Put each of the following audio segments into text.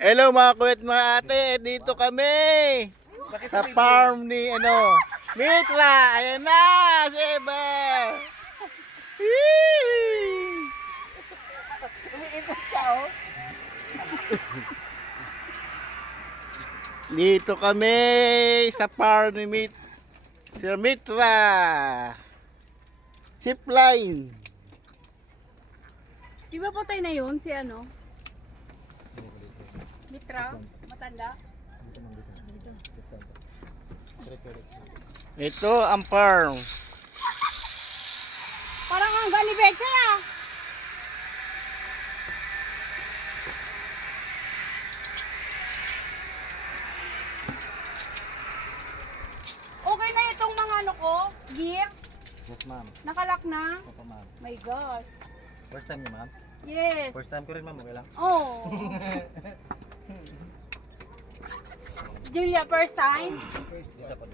Hello mga kuwet mga ate, dito kami sa farm ni Mitra. Ayan na, si Eva. Dito kami sa farm ni Sir Mitra. Zipline. Di ba patay na yun si Mitra? Matanda? Ito ang farm. Parang ang gani Betsa ah. Okay na itong mga gear? Yes, ma'am. Nakalak na? Opo, ma'am. My God. First time niyo, ma'am? Yes. First time ko rin, ma'am. Okay lang? Oh. Julia, first time? Dito po.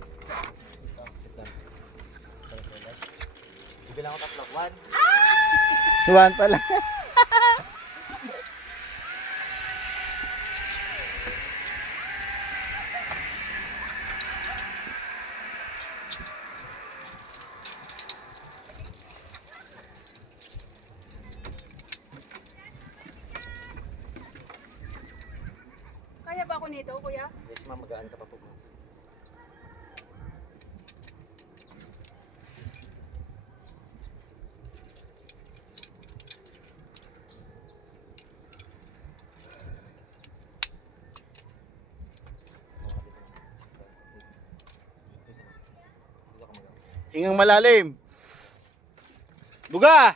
Bibilang ko tatlo. 1. Tuwan pala. Kaya ba ako nito, kuya? Yes, ma'am. Magaan ka pa po, ma'am. Ingang malalim. Buga!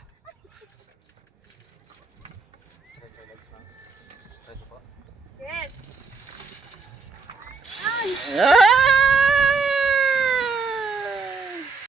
Straight your legs, ma'am. Straight po. Yes. Ah!